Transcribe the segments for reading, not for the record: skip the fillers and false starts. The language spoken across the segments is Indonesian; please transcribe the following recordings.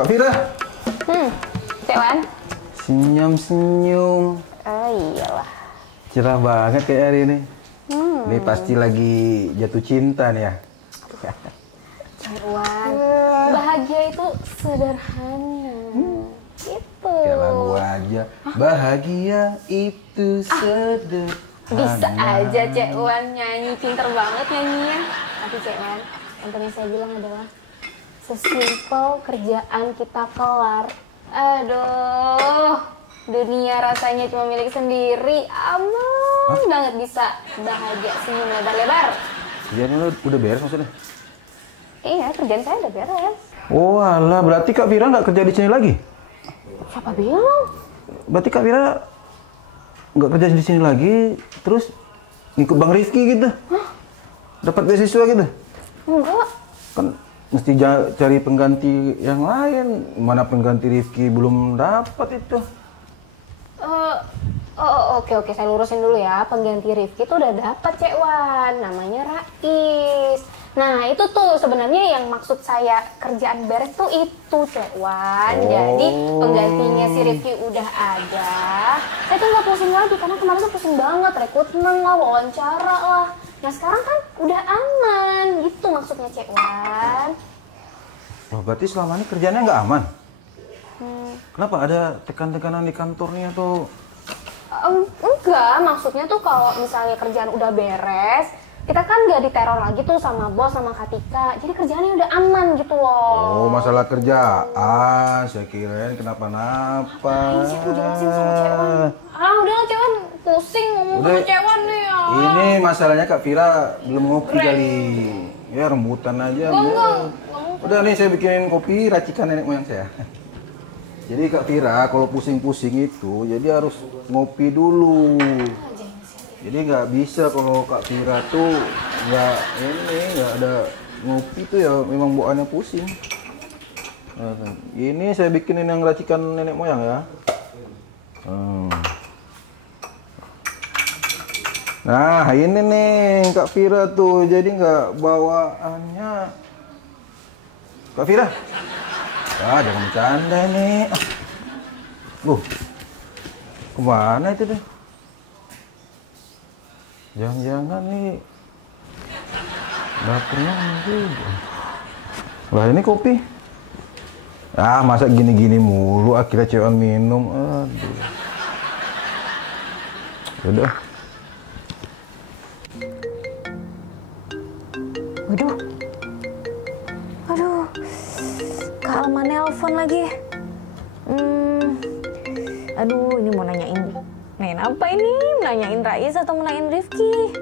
Kak Fira. Cek Wan. Senyum-senyum. Oh iyalah. Cerah banget kayak hari ini. Ini pasti lagi jatuh cinta nih ya. Cek Wan. Bahagia itu sederhana. Gitu. Kayak lagu aja. Bahagia itu sederhana. Bisa aja Cek Wan nyanyi, pinter banget nyanyinya. Tapi Cek Wan, yang tadi saya bilang adalah sesimpel kerjaan kita kelar. Aduh, dunia rasanya cuma milik sendiri. Aman banget bisa bahagia senyum lebar-lebar. Kerjaan lu udah beres maksudnya? Iya, kerjaan saya udah beres. Oh alah, berarti Kak Fira nggak kerja di sini lagi? Siapa bilang? Berarti Kak Fira nggak kerja di sini lagi, terus ngikut Bang Rifki gitu? Hah? Dapat beasiswa gitu? Enggak. Kan mesti cari pengganti yang lain. Mana pengganti Rifki belum dapat itu? Oke, saya lurusin dulu ya. Pengganti Rifki tuh udah dapat Cek Wan, namanya Rais. Nah itu tuh sebenarnya yang maksud saya kerjaan beres tuh itu Cek Wan. Jadi penggantinya si Rifki udah ada. Saya tuh nggak pusing lagi karena kemarin tuh pusing banget, rekrutmen lah, wawancara lah. Nah sekarang kan udah aman, gitu maksudnya Cek Wan. Oh, berarti selama ini kerjanya nggak aman? Kenapa ada tekan-tekanan di kantornya tuh? Enggak, maksudnya tuh kalau misalnya kerjaan udah beres, kita kan nggak diteror lagi tuh sama bos, sama Katika. Jadi kerjaannya udah aman gitu loh. Oh, masalah kerjaan. Saya kirain kenapa-napa. Ini saya tuh jelasin sama Cek Wan. Udah Cek Wan, pusing ngomong sama Cek Wan nih ya. Ini masalahnya Kak Fira belum ngopi kali. Ya rembutan aja. Enggak. Udah nih saya bikinin kopi racikan nenek moyang saya. Jadi Kak Fira kalau pusing-pusing itu jadi harus ngopi dulu. Jadi nggak bisa kalau Kak Fira tuh nggak ada ngopi tuh ya memang bawaannya pusing. Ini saya bikinin yang racikan nenek moyang ya. Nah ini nih Kak Fira tuh jadi nggak bawaannya. Kak Fira. Jangan bercanda nih. Kemana itu deh? Jangan-jangan nih dapurnya juga. Lah ini kopi. Masa gini-gini mulu akhirnya cewek minum. Aduh. Udah. Aduh, Kak Alma nelpon lagi. Aduh, ini mau nanyain apa ini? Nanyain Rais atau mau nanyain Rifki?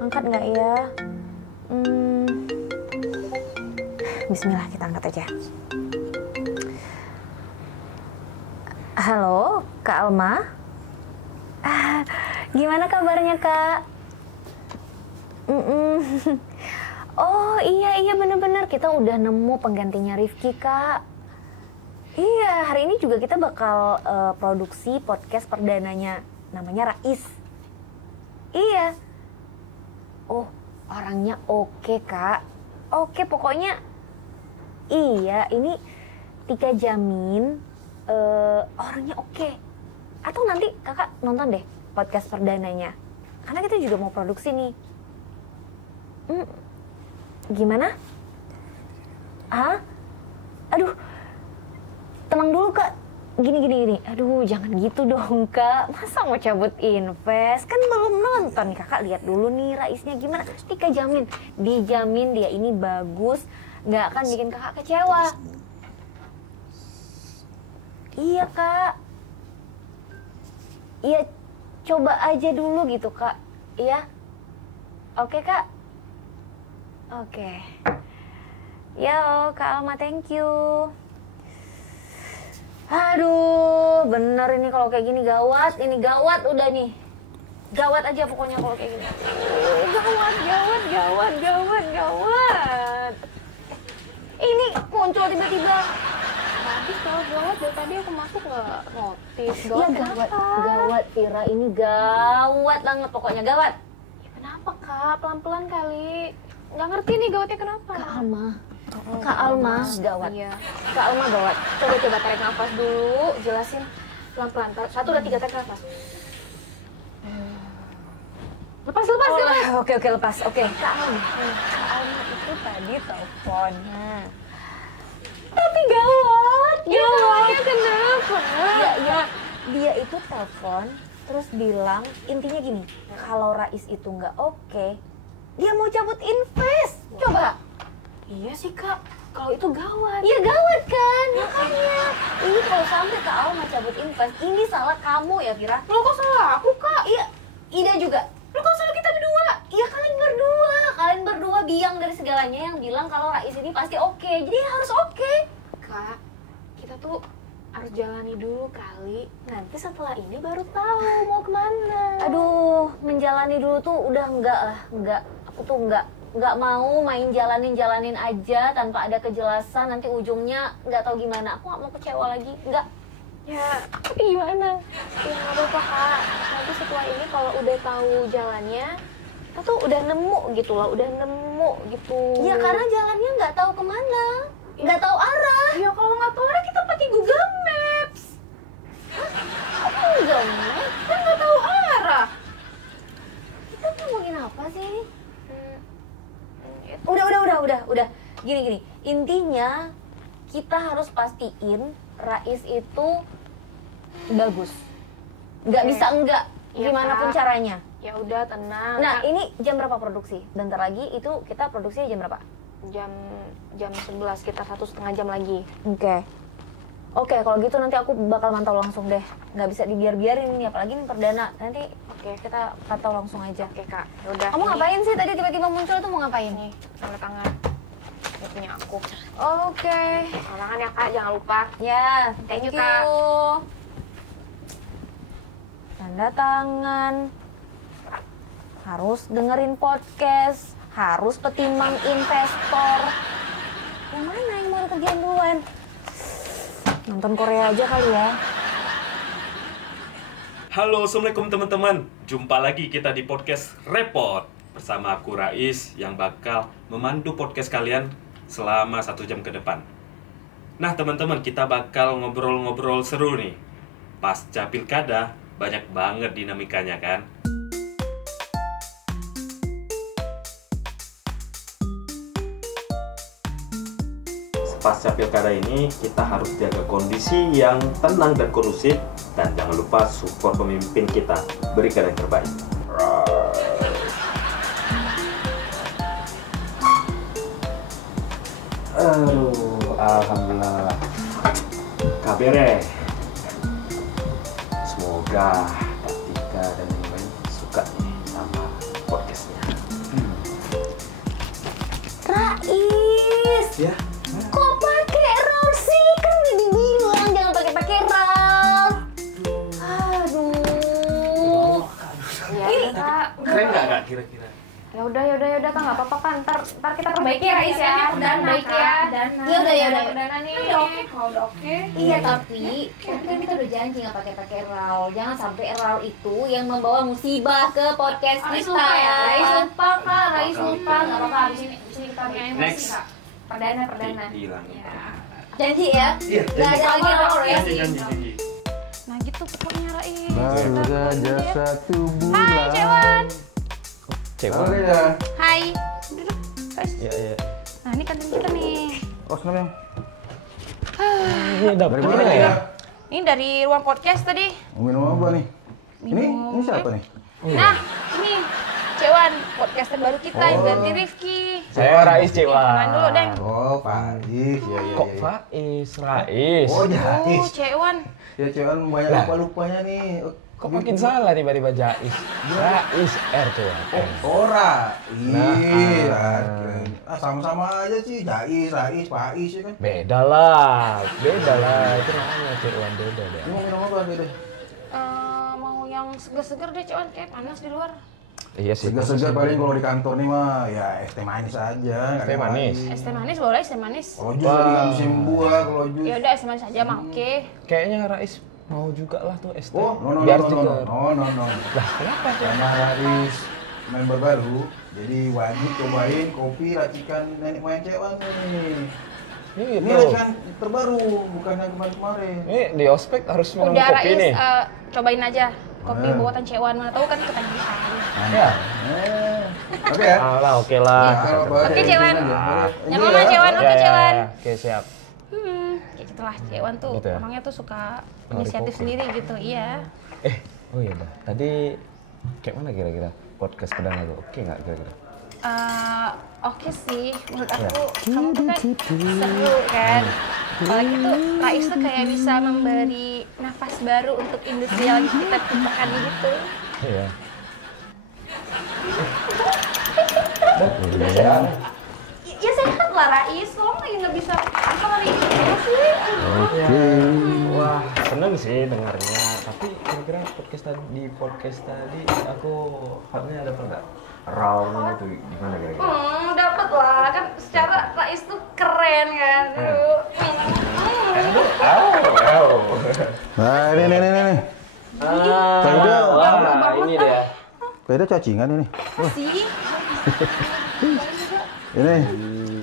Angkat nggak ya? Bismillah, kita angkat aja. Halo, Kak Alma. Gimana kabarnya, Kak? Oh iya bener-bener kita udah nemu penggantinya Rifki, Kak. Iya, hari ini juga kita bakal produksi podcast perdananya, namanya Rais. Iya. Oh, orangnya oke, Kak. Oke, pokoknya iya, ini Tika jamin orangnya oke. Atau nanti kakak nonton deh podcast perdananya, karena kita juga mau produksi nih. Gimana? Aduh, tenang dulu Kak. Gini. Aduh, jangan gitu dong Kak. Masa mau cabut invest? Kan belum nonton. Kakak lihat dulu nih Raisnya gimana. Tika jamin, dijamin dia ini bagus, nggak akan bikin kakak kecewa. Iya Kak. Iya, coba aja dulu gitu Kak. Iya. Oke Kak. Oke. Yo, Kak Alma, thank you. Aduh, bener ini kalau kayak gini gawat. Ini gawat udah nih. Gawat aja pokoknya kalau kayak gini. Gawat. Ini muncul tiba-tiba. Habis kalau gawat dari tadi aku masuk nggak notice. Iya gawat Vira, ini gawat banget pokoknya gawat. Ya, kenapa Kak? Pelan-pelan kali. Nggak ngerti nih gawatnya kenapa. Kak Alma, Kak Alma gawat. Iya. Kak Alma gawat. Coba tarik nafas dulu, jelasin pelan-pelan. 1, 2, 3 tarik nafas. Lepas. Oke, lepas. Oke. Kak Alma itu tadi telepon. Tapi gawat. Kenapa? Ya, dia itu telepon terus bilang intinya gini, kalau Rais itu nggak oke, dia mau cabut invest. Coba. Iya sih Kak, kalau itu gawat. Iya gawat kan, makanya. Ini kalau sampai Kak Alma cabut invest, ini salah kamu ya Vira. Lo kok salah aku Kak? Iya, Ida juga. Lo kok salah kita berdua? Iya kalian berdua biang dari segalanya yang bilang kalau Rais ini pasti oke, jadi harus oke. Kak, kita tuh harus jalani dulu kali. Nanti setelah ini baru tahu mau kemana. Aduh, menjalani dulu tuh udah enggak. Aku tuh enggak mau main jalanin aja tanpa ada kejelasan, nanti ujungnya nggak tahu gimana. Aku nggak mau kecewa lagi, enggak. Ya, tapi gimana? Ya nggak apa-apa Kak. Nanti setelah ini kalau udah tahu jalannya, kita tuh udah nemu gitu loh, Ya karena jalannya nggak tahu kemana, nggak tahu arah. Ya kalau nggak tahu arah kita pakai Google Maps. Aku nggak mau. Kan nggak tahu arah. Kita ngomongin apa sih? Itu. Udah. Gini. Intinya kita harus pastiin Rais itu bagus. Nggak bisa enggak. Iya, Gimana pun Kak. caranya. Ya udah tenang. Nah, ini jam berapa produksi? Bentar lagi itu kita produksinya jam berapa? jam 11, kita 1,5 jam lagi. Oke, kalau gitu nanti aku bakal mantau langsung deh. Nggak bisa dibiarin ini, apalagi ini perdana. Nanti kita pantau langsung aja. Oke Kak, yaudah. Kamu ngapain sih tadi tiba-tiba muncul tuh, mau ngapain? Nih, tanda tangan. Ini punya aku. Oke. Tanda tangan ya Kak, jangan lupa. Ya, Thank you, you. Kak. Tanda tangan. Harus dengerin podcast. Harus ketimbang investor. Yang mana yang mau kerjaan duluan? Nonton Korea aja kali ya. Halo, assalamualaikum teman-teman. Jumpa lagi kita di podcast Repot bersama aku Rais yang bakal memandu podcast kalian selama 1 jam ke depan. Nah teman-teman, kita bakal ngobrol-ngobrol seru nih. Pasca pilkada banyak banget dinamikanya kan. Pasca pilkada ini kita harus jaga kondisi yang tenang dan kondusif, dan jangan lupa support pemimpin kita, berikan yang terbaik. Alhamdulillah. Kabere. Semoga Tika dan yang lain suka nih sama podcastnya. Rais. Ya. Kok pakai roll sih? Kan udah dibilang jangan pakai roll. Aduh. Ya, Kak. Keren nggak kira-kira? Ya udah Kak, nggak apa-apa Kak. Ntar kita perbaiki ya Rais ya. Perbaiki ya. Ya udah. Perdana nih. Udah oke. Iya tapi kan kita udah janji nggak pakai roll. Jangan sampai roll itu yang membawa musibah ke podcast Rais kita. lupa ya. Rais lupa Kak. Rais lupa. Nggak apa-apa. Abis ini kita punya emosi Next. Kak. Perdana. Hilang. Ya. Janji ya. Iya, Nggak ada lagi roll ya. Janji. Nah gitu pokoknya Rais. Baru saja 1 bulan. Hai Cewan. Oke ya. Hai. Duduk. Guys. Iya. Nah ini kantin kita nih. Oh, senang yang. Ini Dari dapurnya mana ya? ya? Ini dari ruang podcast tadi. Mau minum apa nih? Ini siapa nih? Nah, ini Cewan, podcast terbaru kita yang Oh. ganti Rifki. Saya Rais Cewa. Kenalan dulu, Deng. Oh, Faiz. Ya. Kok Faiz? Rais? Oh, Jais. Cewan. Ya, Cewan banyak Lah. lupa-lupanya nih. Kok makin salah tiba-tiba Jais? Rais R Cewa. Oh, Rais. Nah, Sama-sama aja sih. Jais, Rais, Faiz ya kan. Beda lah. Itu namanya Cewa, beda deh. Ini mau minum apa deh? Mau yang seger-seger deh Cewan, kayak panas di luar. Iya sih. Segar-segar paling kalau di kantor nih mah ya es teh manis aja. nggak ada Teh yang manis. lain. Es teh manis boleh, es teh manis. Kalau jus tadi nggak musim buah, kalau jus. Ya udah es teh manis aja mah oke. Kayaknya Rais mau juga lah tuh es teh. Oh, no. Biar seger. No. Lah, kenapa Cewa? Karena Rais member baru, jadi wajib cobain kopi racikan nenek moyang Cekwan nih. Ini racikan terbaru, bukan yang kemarin-kemarin. Ini di ospek harus minum Udah kopi Rais, nih. cobain aja kopi buatan Cekwan, mana tahu kan ketagihan. Ya. Oke ya? Alah, oke lah. Oke, Cekwan. Ini Nyaman lah ya. Cekwan, oke Cekwan. Oke, siap. Kayak gitulah Cekwan tuh Gitu ya? orangnya tuh suka Lari inisiatif kopi. sendiri gitu, iya. Oh iya dah. Tadi kayak mana kira-kira podcast perdana tuh? Oke nggak kira-kira? Oke sih, menurut aku kamu tuh kan seru kan. Apalagi tuh Rais tuh kayak bisa memberi nafas baru untuk industri yang kita ciptakan gitu. Iya. Ya sehat lah Rais, kamu lagi nggak bisa apa hari ini ya sih? Wah, seneng sih dengarnya. Tapi kira-kira podcast tadi aku hubnya dapat nggak? Raw itu gimana kira-kira? Dapet lah, kan secara Rais tuh keren kan. Nah, ini. Wah, ini dia. Kayaknya cacingan ini. Sih, Ini.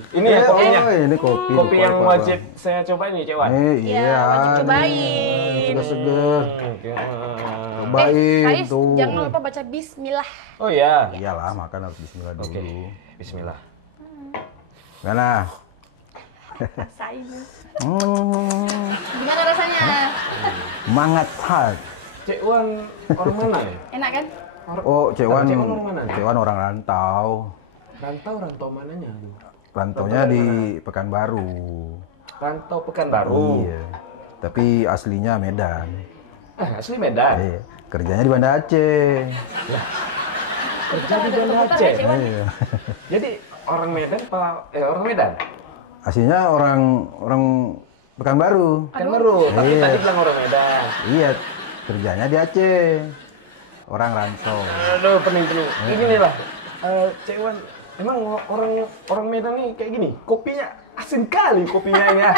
Ini ya kopinya. Oh, ini kopi. Kopi lupa, yang lupa, wajib saya cobain nih, Cewan. Iya. wajib nih. cobain. Seger-seger. Oke. Cobain Rais, tuh. jangan lupa baca bismillah. Oh iya. Iyalah, makan harus bismillah dulu. Oke. Bismillah. Mana? Rasain. Hmm, Gimana rasanya? mangat hard. Cewan orang mana ya? Enak kan? Oh, Cekwan Cekwan orang mana nih? Cekwan orang rantau. Rantau mananya? Rantaunya di Pekanbaru. Rantau Pekanbaru. Iya. Tapi aslinya Medan. Asli Medan. Iya. Kerjanya di Banda Aceh. Kerja di Banda Aceh. Iya. Jadi orang Medan orang Medan? Aslinya orang Pekanbaru. Pekanbaru. Tapi Iya. tadi bilang orang Medan. Iya. Kerjanya di Aceh. Orang rantau. Aduh, pening. Ini nih lah. Cewan, emang orang Medan nih kayak gini. Kopinya asin kali kopinya ini ya.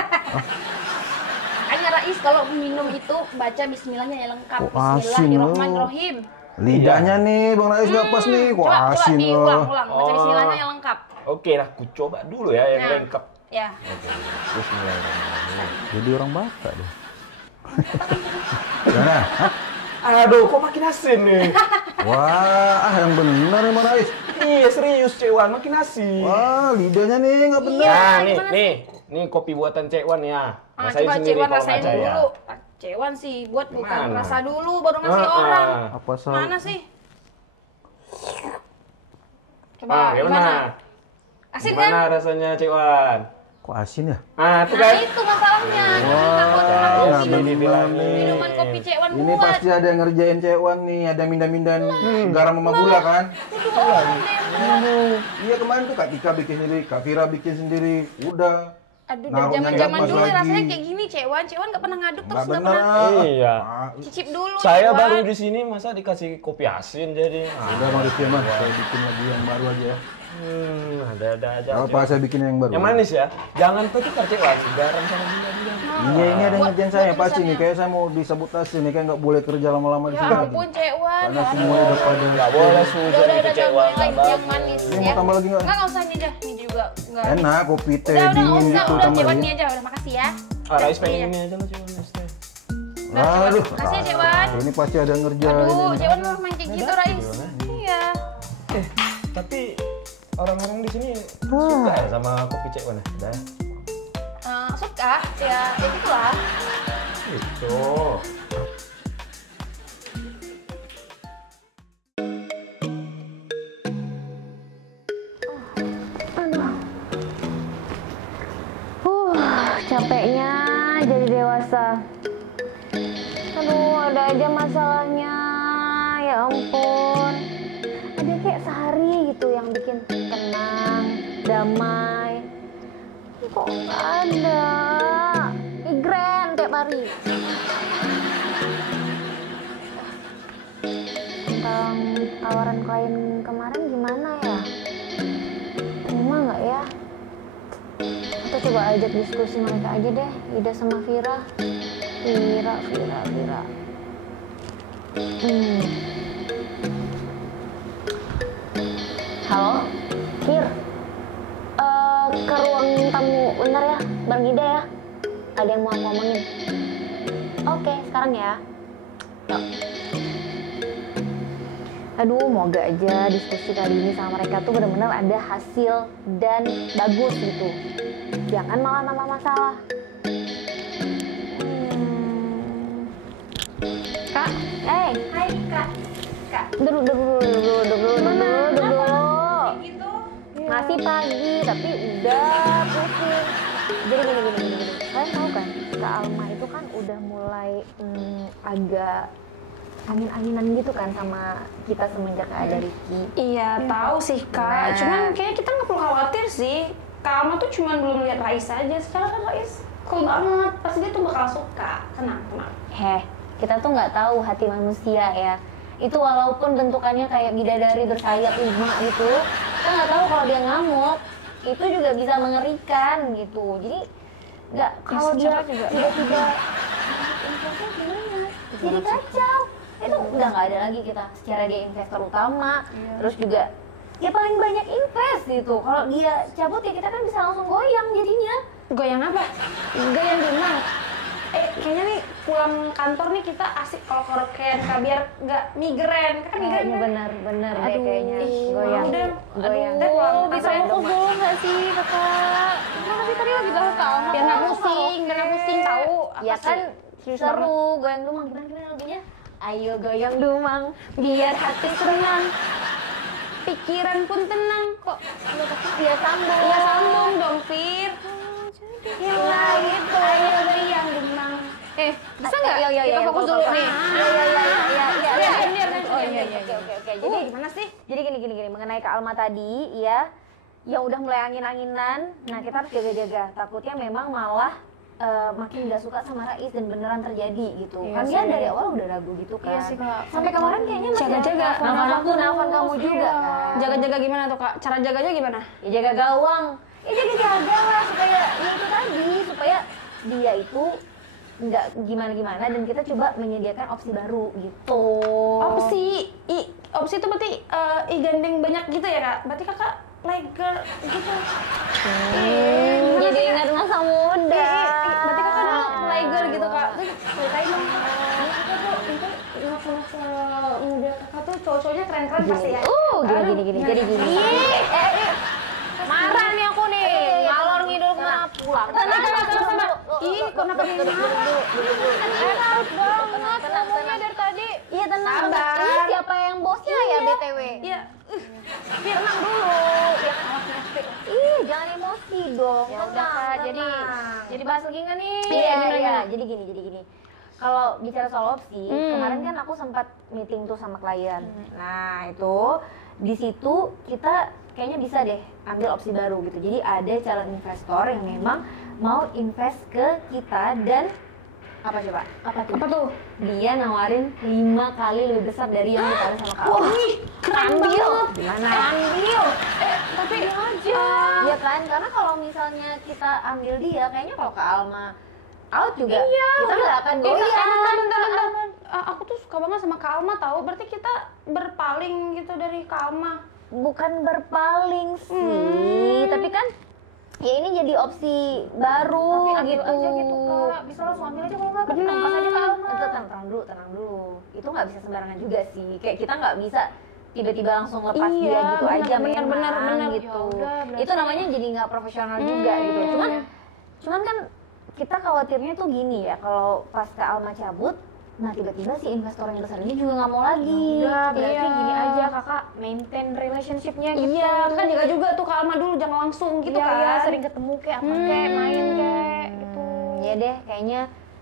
Makanya Rais kalau minum itu baca bismillahnya yang lengkap. Oh, asin Bismillahirrahmanirrahim. Lidahnya nih, Bang Rais nggak pas nih. Kok Coba asin loh. diulang. Baca Oh. bismillahnya yang lengkap. Oke lah, aku coba dulu ya yang Nah. lengkap. Ya. Oke, bismillahirrahmanirrahim. Jadi orang Batak deh. Gimana? Hah? Aduh, kok makin asin nih? Wah, yang benar ya Bang Rais. Iya, serius Cewan, makin asin. Wah, lidahnya nih nggak benar. Nah, gimana nih kopi buatan Cewan ya. Rasain Coba sendiri Cewan kalau rasain nggak percaya. dulu. Cewan sih buat bukan Mana? rasa dulu baru ngasih orang. Apa sih? Mana sih? Coba Gimana? gimana? Asin Gimana kan? rasanya Cewan? Kok asin ya? Itu Nah kan. itu masalahnya. Wah, Takut sama nggak minum- dibilang nih. minuman kopi Cekwan Ini buat. pasti ada yang ngerjain Cekwan nih, ada minda-mindan garam sama gula kan? Itu orang deh. Iya kemarin tuh Kak Tika bikin sendiri, Kak Vira bikin sendiri, udah. Aduh, dari Naruhnya zaman-zaman nggak pas dulu lagi. rasanya kayak gini Cekwan nggak pernah ngaduk Nggak terus nggak bener. pernah Iya. cicip dulu. Saya Cekwan. baru di sini masa dikasih kopi asin jadi. Udah Bang Rizky Mas, saya bikin lagi yang baru aja ya. Ada aja. Apa saya bikin yang baru? Yang manis ya. Jangan tukar Cewan, garam sama gula juga. Iya, ini ada yang Buat- ngerjain buat saya pasti nih, tulisannya. kayak saya mau disabotase nih, kayak nggak boleh kerja lama-lama di Ya sini. ampun Cekwan. Karena ya semua ampun. udah pada. Nggak boleh Udah, suzon udah, itu udah, Cewan. yang lain yang manis Ini ya. mau tambah lagi nggak? Nggak usah ini dah, ini juga nggak. Enak, kopi teh Udah, dingin usah, gitu udah tambah Cekwan lagi. ini aja, udah makasih ya. Rais pengen Iya. ini aja lah Cewan. Aduh, Makasih ya Cekwan. ini pasti ada yang ngerjain. Aduh, ini. Cekwan memang main kayak gitu Rais. Iya. Tapi orang-orang di sini suka ya sama kopi Cewan ya? Dah. Suka, ya gitulah. Itu. Capeknya jadi dewasa. Aduh, ada aja masalahnya. Ya ampun. Ada kayak sehari gitu yang bikin tenang, damai. Kok nggak ada? Migren tiap hari. Tentang tawaran klien kemarin gimana ya? Terima nggak ya? Atau coba ajak diskusi mereka aja deh, Ida sama Vira. Vira. Halo, Kir. Ke ruang tamu bentar ya, Bang Gida ya. Ada yang mau aku omongin. Oke, sekarang ya. Yuk. Aduh, moga aja diskusi kali ini sama mereka tuh benar-benar ada hasil dan bagus gitu. Jangan malah nambah masalah. Kak, Hai Kak. Duduk dulu. Masih pagi, tapi udah pusing. Jadi gini. Kalian tahu kan, Kak Alma itu kan udah mulai agak angin-anginan gitu kan sama kita semenjak ada Ricky. iya tahu sih Kak. Nah. Cuman kayaknya kita nggak perlu khawatir sih. Kak Alma tuh cuman belum lihat Rais aja. Sekarang kan Rais cool banget. Pasti dia tuh bakal suka. Tenang. Kita tuh nggak tahu hati manusia ya. Itu walaupun bentukannya kayak bidadari bersayap 5 gitu, kita nggak tahu kalau dia ngamuk itu juga bisa mengerikan gitu. Jadi nggak kalau dia tiba-tiba investor gimana? Jadi kacau. Itu udah nggak ada lagi kita. Secara dia investor utama, terus juga ya paling banyak invest gitu. Kalau dia cabut ya kita kan bisa langsung goyang jadinya. Goyang apa? Goyang gimana? Kayaknya nih pulang kantor nih kita asik kalau karaokean Kak, biar nggak migren. Kan migren kan? Bener deh Aduh, kayaknya. ih, Goyang. goyang. Aduh, bisa Goyang fokus dong, dulu nggak sih kakak? Tapi tadi lagi bahas Kak Alma. Biar nggak pusing tahu. Ya kan seru, goyang dumang. Gimana lagunya? Ayo goyang dumang, biar hati senang, Pikiran pun tenang kok. dia sambung. Iya sambung dong, Fir. Gila gitu. Ayo goyang dumang. Bisa nggak? Iya, Kita fokus dulu nih. Iya. Oh iya. Oke. Jadi Gimana sih? Jadi gini, mengenai Kak Alma tadi ya, yang udah mulai angin-anginan, nah kita harus jaga-jaga. Takutnya memang malah makin nggak suka sama Rais dan beneran terjadi gitu. Iya Kan sih. dia dari awal udah ragu gitu kan. Iya sih, Kak. Sampai kemarin kayaknya masih Jaga-jaga. nelfon kamu juga Iya. kan. Jaga-jaga gimana tuh Kak? Cara jaganya gimana? Ya jaga gawang. Ya jaga lah supaya ya itu tadi, supaya dia itu nggak gimana-gimana dan kita coba menyediakan opsi baru gitu. Opsi itu berarti gandeng banyak gitu ya Kak? Berarti Kakak leger gitu. Jadi ingat masa muda. Berarti Kakak dulu leger gitu Kak. Terus ceritain dong Kak. Kakak tuh itu masa muda Kakak tuh cowok-cowoknya keren-keren pasti ya. Gini. Jadi gini. Marah nih aku nih. Ngalor ngidul kemana pulang. Sama. Ih, kenapa gini? Enak banget ngomongnya dari tadi. Iya tenang. Sabar. Ini siapa yang bosnya ya BTW? Iya. Fir, tenang dulu. Ya kan awas ngasih. Ih, jangan emosi dong. Ya udah Kak, jadi bahas lagi nggak nih? Iya. Jadi gini. Kalau bicara soal opsi, kemarin kan aku sempat meeting tuh sama klien. Nah, itu di situ kita kayaknya bisa deh ambil opsi baru gitu. Jadi ada calon investor yang memang mau invest ke kita dan apa coba? Apa tuh? Dia nawarin 5 kali lebih besar dari yang ditawarin sama Kak Alma. Wih, keren Ambil. banget. Gimana? Ambil. Tapi aja. Iya kan? Karena kalau misalnya kita ambil dia, kayaknya kalau Kak Alma out juga, Iya, kita nggak akan goyang. Bentar. Aku tuh suka banget sama Kak Alma tahu. Berarti kita berpaling gitu dari Kak Alma. Bukan berpaling sih, tapi kan ya ini jadi opsi baru Tapi ambil gitu. aja gitu Kak. Bisa langsung ambil aja kalau nggak Bener. pas aja Kak Alma. Itu tenang dulu. Itu nggak bisa sembarangan juga sih. Kayak kita nggak bisa tiba-tiba langsung lepas Iya, dia gitu aja bener, bener. gitu. Ya udah, berarti- Itu namanya jadi nggak profesional juga gitu. Cuman kan kita khawatirnya tuh gini ya, kalau pas Kak Alma cabut, nah tiba-tiba si investor yang besar ini juga nggak mau lagi. Udah, berarti Iya. gini aja Kakak, maintain relationship-nya gitu. Iya, Kan jaga juga tuh Kak Alma dulu, jangan langsung gitu Iya, kan. iya, Sering ketemu kayak apa kayak main kayak gitu. Ya deh, kayaknya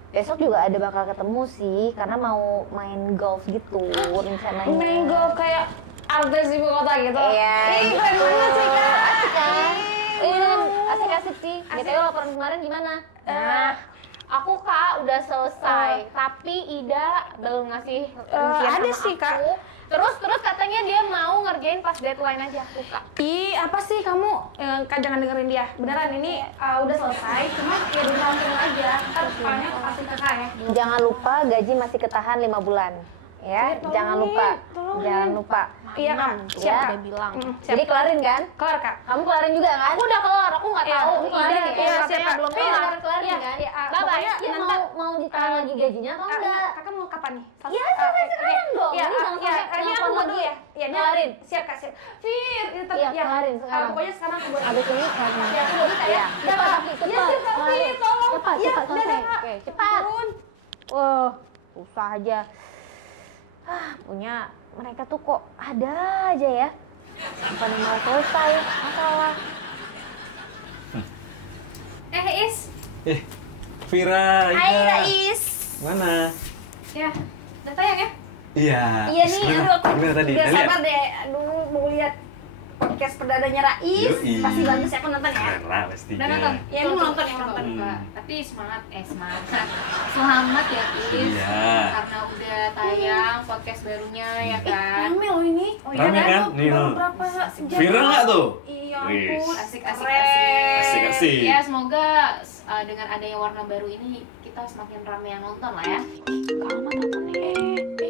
besok juga ada bakal ketemu sih, karena mau main golf gitu rencananya. Main golf kayak artis ibu kota gitu. Iya. Ih, keren banget sih Kak. Asik kan? Iya, Ih, asik-asik sih. BTW laporan kemarin gimana? Aku Kak udah selesai, tapi Ida belum ngasih rincian ada sama sih, aku. Kak. Terus katanya dia mau ngerjain pas deadline aja tuh Kak. Ih, apa sih kamu? Kak jangan dengerin dia. Beneran ini udah selesai, cuma ya dirampung aja. Ntar filenya aku kasih ke Kak ya. Jangan lupa gaji masih ketahan 5 bulan. Ya, Tolong jangan nih, lupa. tolong. Jangan lupa. Iya kak, Ya. siap udah bilang. Jadi kelarin kan? Kelar kak. Kamu kelarin juga kan? Aku udah kelar, aku nggak Iya, tahu. kamu kelarin ya? Iya, Katanya siap, Kak. belum Iya, kelar, kelarin iya, kan? iya, Bye-bye. pokoknya Ya, nanti mau ditahan lagi gajinya atau enggak? Kakak mau kapan nih? Iya, sampai sekarang dong. Iya, Ini jangan iya, sampai ini aku nelpon mau lagi. dulu ya. Iya, ini Kelarin. siap kak, siap. Fir, ini tadi Iya, kelarin sekarang. Pokoknya sekarang aku buat. Abis ini kelarin. Ya, aku buat Iya, ya. cepat Kak. tapi cepat. Iya, siap kak, Kelarin. Fir, tolong. Cepat, Iya, cepat udah, selesai. Kak. Oke, cepat. Turun. Wah, susah aja. Punya mereka tuh kok ada aja ya. Bukan malah selesai masalah. Is. Vira, Hai Rais. Mana? Ya, udah tayang ya? Iya. Iya nih, aduh aku Gimana tadi? gak Udah lihat? sabar deh. Aduh, mau lihat podcast perdananya Rais. Yoi. Pasti bagus ya, aku nonton ya. Keren lah pastinya. Udah nonton? Ya, lu nonton ya, nonton. Tapi semangat, selamat ya Is, Iya. karena udah tayang podcast barunya ya kan. Rame loh ini. Oh Rame kan? Nih, baru no. berapa jam? Viral nggak tuh? Iya Wis. ampun, Asik. Asik-asik. Ya semoga dengan adanya warna baru ini kita semakin rame yang nonton lah ya. Kalma nontonnya.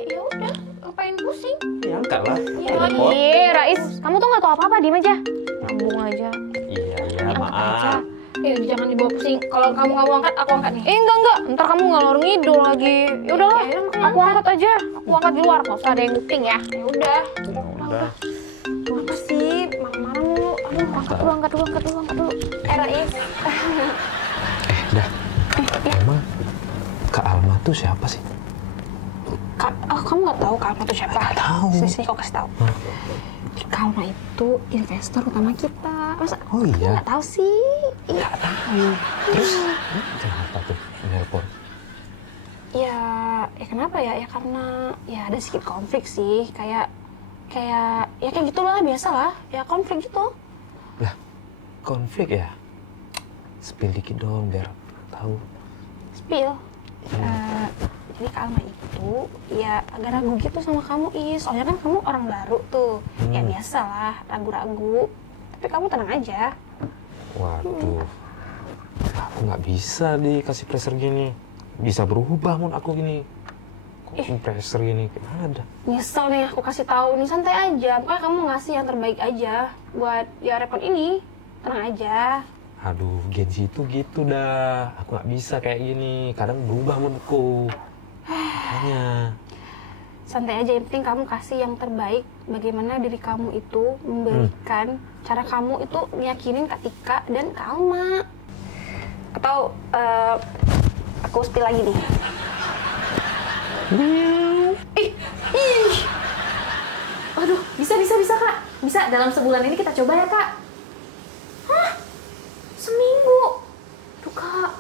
Ya udah, ngapain pusing? Ya angkat lah. Repot. Rais, kamu tuh nggak tahu apa-apa, diem aja. Nyambung aja. Iya, maaf. Jangan dibawa pusing. Kalau kamu nggak mau angkat, aku angkat nih. Enggak. Ntar kamu ngalor ngidul lagi. Ya udahlah, Ya, makanya aku angkat aja. Aku angkat di luar, nggak usah ada yang nguping ya. Ya udah. Udah. Apa sih? Marah-marah mulu. Aduh, Angkat dulu. Rais. Dah. Emang Kak Alma tuh siapa sih? Kak, kamu nggak tahu Kalma itu siapa? Nggak tahu. Sini, kau kasih tahu. Kalma itu investor utama kita. Masa Oh iya. nggak tahu sih? Iya. Terus kenapa tuh nelpon? Ya kenapa ya? Ya karena ya ada sedikit konflik sih. Kayak ya kayak gitulah, biasa lah. Ya konflik gitu. Lah, konflik ya? Spill dikit dong biar tahu. Spill. Jadi Kalma itu ya agak ragu gitu sama kamu, Is. Soalnya kan kamu orang baru tuh. Ya biasa lah, ragu-ragu. Tapi kamu tenang aja. Waduh, aku nggak bisa dikasih pressure gini. Bisa berubah mun aku gini. Kok pressure gini, gimana dah? Nyesel nih aku kasih tahu nih, santai aja. Pokoknya kamu ngasih yang terbaik aja buat ya repot ini. Tenang aja. Aduh, Gen Z itu gitu dah. Aku nggak bisa kayak gini. Kadang berubah menurutku. Makanya. Santai aja, yang penting kamu kasih yang terbaik. Bagaimana diri kamu itu memberikan cara kamu itu meyakinin Kak Tika dan Kalma. Atau aku spill lagi nih. Ih. Aduh, bisa Kak. Bisa, dalam sebulan ini kita coba ya Kak. Hah? Seminggu? Tuh Kak,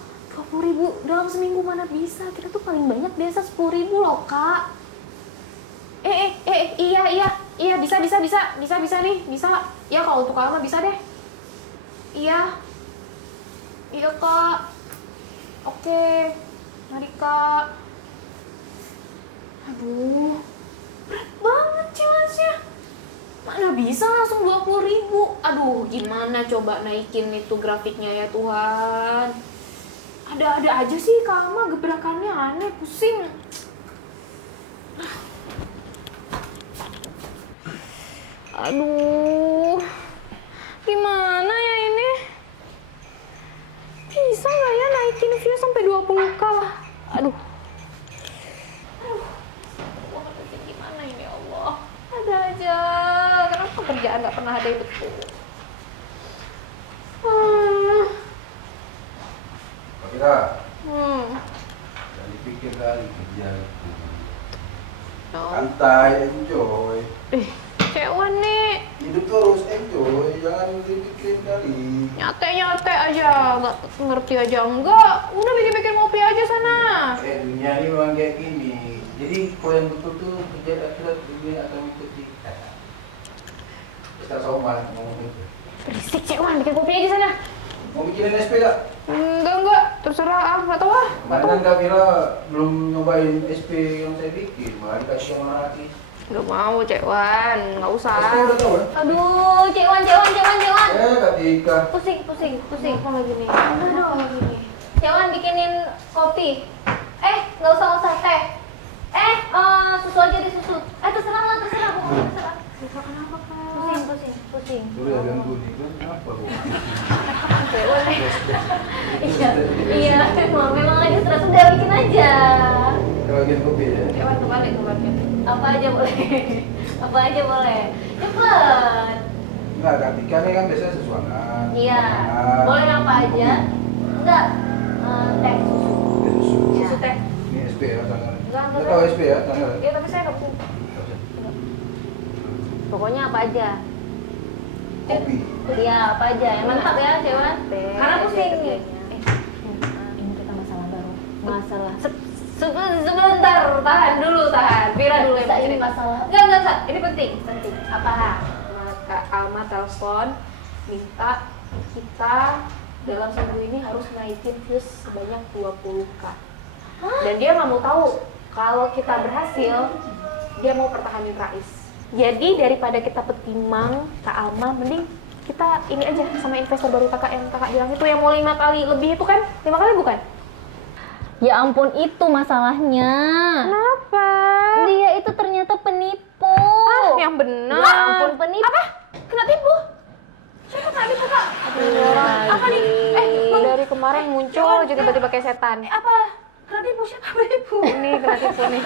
20.000 dalam seminggu mana bisa? Kita tuh paling banyak biasa 10.000 loh Kak. Iya, bisa nih, bisa. Ya kalau untuk Kalma bisa deh. Iya Kak. Oke, mari Kak. Aduh, berat banget challenge-nya. Mana bisa langsung 20.000? Aduh, gimana coba naikin itu grafiknya ya Tuhan. Ada-ada aja sih Kalma, gebrakannya aneh, pusing. Aduh, gimana ya ini? Bisa nggak ya naikin view sampai 20k? Aduh. Gimana ini ya Allah? Ada aja. Kenapa kerjaan nggak pernah ada yang betul? Kira, jangan dipikir kali kerja itu. Santai, enjoy. Cewan nih, Hidup tuh harus enjoy, jangan dipikirin kali. nyate aja, nggak ngerti aja enggak. Udah bikin ngopi aja sana. Dunia ini memang kayak gini. Jadi kalau yang betul tuh kerja akhirat dunia akan mengikuti. Kita soman ngomong itu. Berisik Cewan, bikin kopi aja sana. Mau bikinin SP gak? Enggak, terserah, nggak tahu ah. Kemarin kan Kak Vira belum nyobain SP yang saya bikin, malah dikasih sama Rati. Nggak mau Cewan, nggak usah. SP udah tau kan? Aduh, Cewan. Kak Tika. Pusing. Apa lagi nih? Aduh, lagi nih. Cewan bikinin kopi. Nggak usah teh. Susu aja di penting. Sorry ya ganggu nih, kenapa Bu? Iya, memang lagi stres, udah bikin aja. Kita bagian kopi ya. Cewan kebalik. Apa aja boleh. Apa aja boleh. Cepet. Enggak, Kak Tika nih kan biasanya sesuanan. Iya. Makanan, Boleh apa aja? Enggak. Teh susu. kopi, susu. Iya. Susu teh. Ini SP ya, tangan. Enggak, Kita tahu SP ya, tangan. Iya, tapi saya nggak punya. Pokoknya apa aja. Kopi. Iya, apa aja. Yang mantap ya, Cewan. Karena pusing nih. Ini kita masalah baru. Masalah. Sebentar, tahan dulu. Vira dulu yang Ini cerita. masalah. Enggak. Ini penting. Apa? Kak Alma telepon minta kita dalam seminggu ini harus naikin views sebanyak 20k. Dan dia nggak mau tahu kalau kita berhasil, dia mau pertahanin Rais. Jadi daripada kita petimang Kak Alma, mending kita ini aja sama investor baru kakak yang kakak bilang itu yang mau 5 kali lebih itu kan? 5 kali bukan? Ya ampun, itu masalahnya. Kenapa? Dia itu ternyata penipu. Yang benar. Ya ampun, penipu. Apa? Kena tipu? Siapa kena tipu kak? Apa nih? Dari kemarin muncul jadi tiba-tiba kayak setan. Apa? Kena tipu? Siapa penipu? Ini kena tipu nih.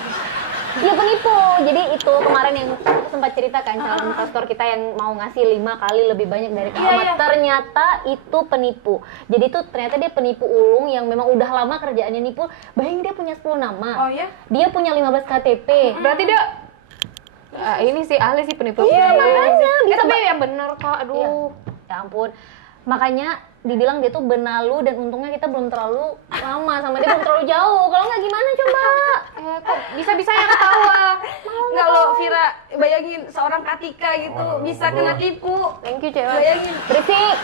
Iya penipu. Jadi itu kemarin yang aku sempat ceritakan calon investor kita yang mau ngasih 5 kali lebih banyak dari Kak Alma. Iya. Ternyata itu penipu. Jadi itu ternyata dia penipu ulung yang memang udah lama kerjaannya nipu. Bayangin dia punya 10 nama. Oh ya? Dia punya 15 KTP. Berarti dia ini sih ahli sih penipu. Iya, makanya bisa tapi yang bener kak. Aduh. Iya. Ya ampun. Makanya dibilang dia tuh benalu dan untungnya kita belum terlalu lama sama dia, belum terlalu jauh. Kalau nggak gimana coba? Kok bisa-bisa yang ketawa? Enggak lo, Vira, bayangin seorang Katika gitu bisa kena tipu. Thank you, Cewek. Bayangin. Berisik.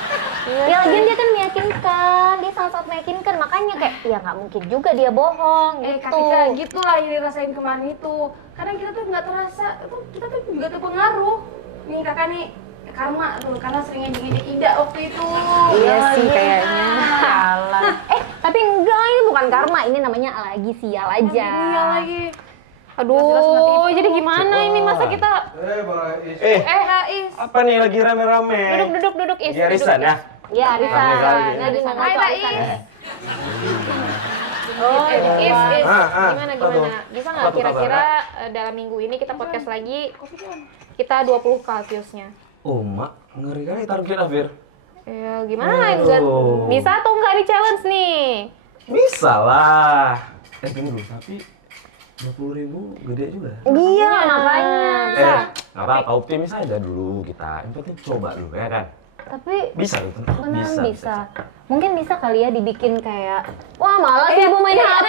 Ya lagian dia kan meyakinkan, dia sangat-sangat meyakinkan. Makanya kayak ya nggak mungkin juga dia bohong gitu. Katika gitulah yang dirasain kemarin itu. Kadang kita tuh nggak terasa, kita tuh juga terpengaruh. Nih kakak nih karma tuh, karena seringnya bikin Ida waktu itu. Iya sih kayaknya. Alah. Tapi enggak, ini bukan karma, ini namanya lagi sial aja. Iya lagi. Aduh, jadi gimana ini masa kita Bang Rais. Rais. Apa nih lagi rame-rame? duduk Is. Lagi arisan ya? Ya, Arisa. Rame kali. Nah, gimana? Hai Cok, Rais. Arisan? Oh, Is. Apa Gimana? tuh? Bisa Apa nggak tuh kira-kira dalam minggu ini kita podcast lagi kita 20k views-nya? Oh, Mak, ngeri kali target Afir. Ya gimana? Nggak- Bisa atau nggak di challenge nih? Bisa lah. Tunggu dulu, tapi 20.000 gede juga. Iya, makanya. Nggak apa-apa, optimis aja dulu kita. Yang penting coba dulu ya kan. Tapi Bisa loh, tentu. beneran bisa. Mungkin bisa kali ya dibikin kayak, wah malas ya ibu main HP.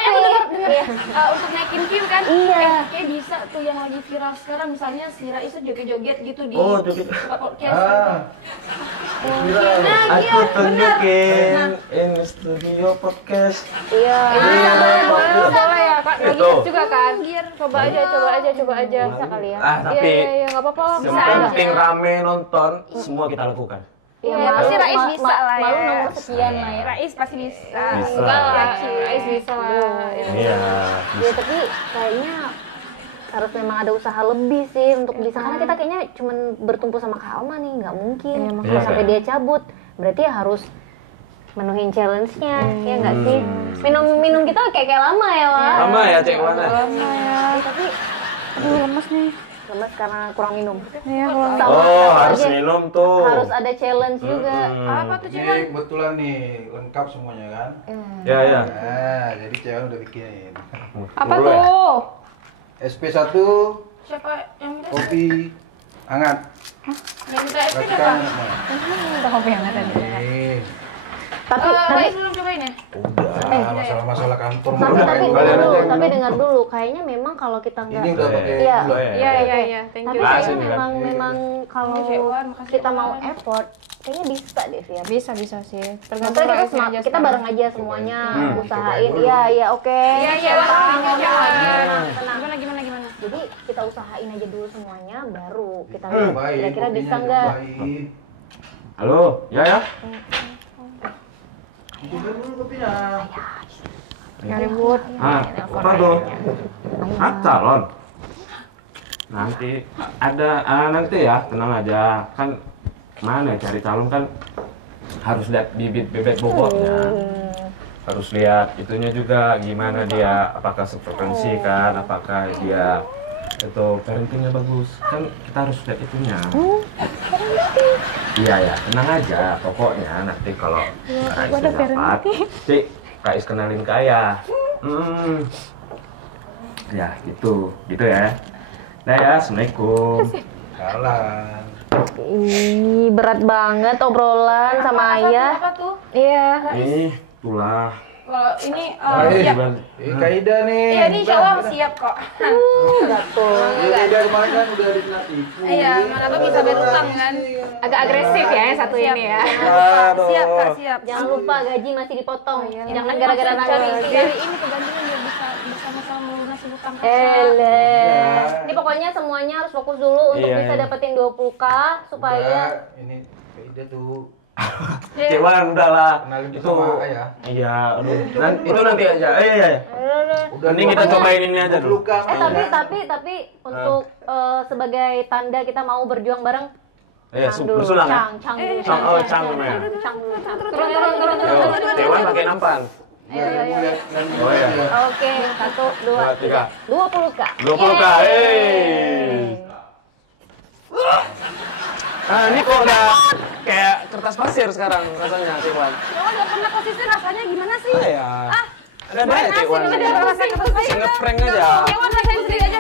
Iya. Untuk naikin view kan? Iya. Kayak bisa tuh yang lagi viral sekarang, misalnya si Rais tuh joget-joget gitu di Oh, joget. podcast. Viral. Aku tunjukin in studio podcast. Iya. Boleh ya kak, lagi Itu. juga kan? Coba aja. Bisa kali ya. Tapi Iya, nggak apa-apa. yang penting rame nonton, semua kita lakukan. Iya, pasti Rais bisa lah ya. Malu nomor sekian lah ya. Rais pasti bisa. Bisa. Enggak lah, Yakin. Rais bisa lah. Iya. Ya tapi kayaknya harus memang ada usaha lebih sih untuk bisa, karena kita kayaknya cuman bertumpu sama Kak Alma nih, nggak mungkin. makanya. Kalau sampai dia cabut, berarti ya harus menuhin challenge-nya, ya nggak sih? Minum kita kayak lama ya, Wak? Lama ya, Cek Wana? Tapi lemes karena kurang minum. Sama Oh, satu harus aja, minum tuh. harus ada challenge juga. Apa tuh Ini cuman? kebetulan nih lengkap semuanya kan. Ya, ya. Nah, jadi cewek udah bikin. Apa Boleh. tuh? SP1 Siapa yang minta? kopi hangat. Yang minta SP siapa? Racikan enaknya. Kita kopi hangat tadi. Tapi Rais belum cobain ya? Udah, masalah-masalah kantor mah tapi udah tapi kalian aja dulu, yang tapi minum. dengar dulu, kayaknya memang kalau kita nggak, Ini udah pakai Iya. gula. Iya, thank tapi you. Makasih, kayaknya Milan. memang kalau Cewek, makasih, kita mau Wan. effort, kayaknya bisa deh Fir. Bisa sih. Nanti Tergantung kita, Raisnya aja kita sekarang. bareng aja semuanya, usahain. cobain dulu. Iya, oke. Iya, Tenang. Gimana? Jadi kita usahain aja dulu semuanya, baru kita lihat Cobain, kira-kira kopinya bisa nggak. cobain. Halo, ya. Cobain dulu kopinya. Nggak ribut. Apa tuh? Calon. Nanti ada nanti ya, tenang aja. Kan mana ya, cari calon kan harus lihat bibit bebek bobotnya. Harus lihat itunya juga gimana dia, apakah sefrekuensi kan, apakah dia itu parentingnya bagus. Kan kita harus lihat itunya. Iya ya, tenang aja. Pokoknya nanti kalau Kak Is dapat, Cik, Kak Is kenalin ke Ayah. Ya gitu ya. Nah ya, assalamualaikum. Jalan. Ih, berat banget obrolan sama ayah. Apa tuh? Iya. Itulah. Kalau ini Iya. siap. Kak Ida nih. Iya, ini insya Allah siap kok. Kak Ida kemarin kan udah dikena tipu. Iya, mana tuh bisa berutang kan? Agak agresif ya yang satu ini ya. Aduh. Siap kak, siap. Jangan lupa gaji masih dipotong. iya. Jangan gara-gara Cari nangis. ini kegantian biar bisa bersama-sama melunasi hutang. Ini pokoknya semuanya harus fokus dulu untuk Iya, bisa iya. dapetin 20K supaya Udah, ini Kak Ida tuh Cewan udahlah. kenalin Itu sama Ayah. iya, aduh. Itu nanti aja. Iya. Udah Mending kita cobain ini aja dulu. Luka. tapi untuk sebagai tanda kita mau berjuang bareng. Iya, Dulu, bersulang ya. Cang dulu. Cang namanya. Cang dulu. Turun. Yo, Cewan pakai nampan. Ayo. Oh iya. Oke, 1, 2, 3. 20K. 20K. Nah, ini kok udah kayak kertas pasir sekarang rasanya, Cewan. Lo udah pernah posisi rasanya gimana sih? Ada ya, Cewan. Ada rasa kertas pasir. Ngeprank aja. Cewan rasain sendiri aja.